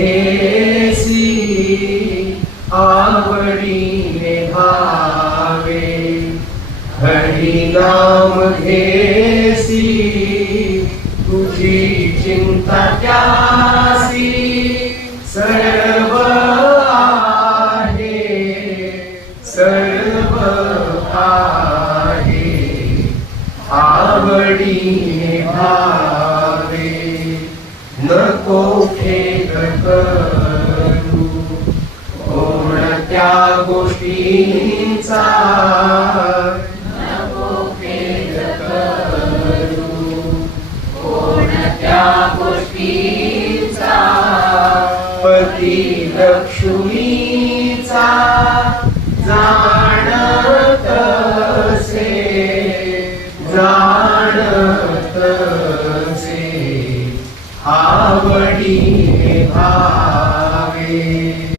घेसी आवडीने भावे, हरी नाम घेसी तुझी चिंता त्यासी सर्व आहे, सर्व आहे आवडीने भावे. नको खेद करू कोणत्या गोष्टींचा, नको खेद करू कोणत्या गोष्टीचा, पती लक्ष्मीचा जाणत असे, जाणत असे आवडीने भावे.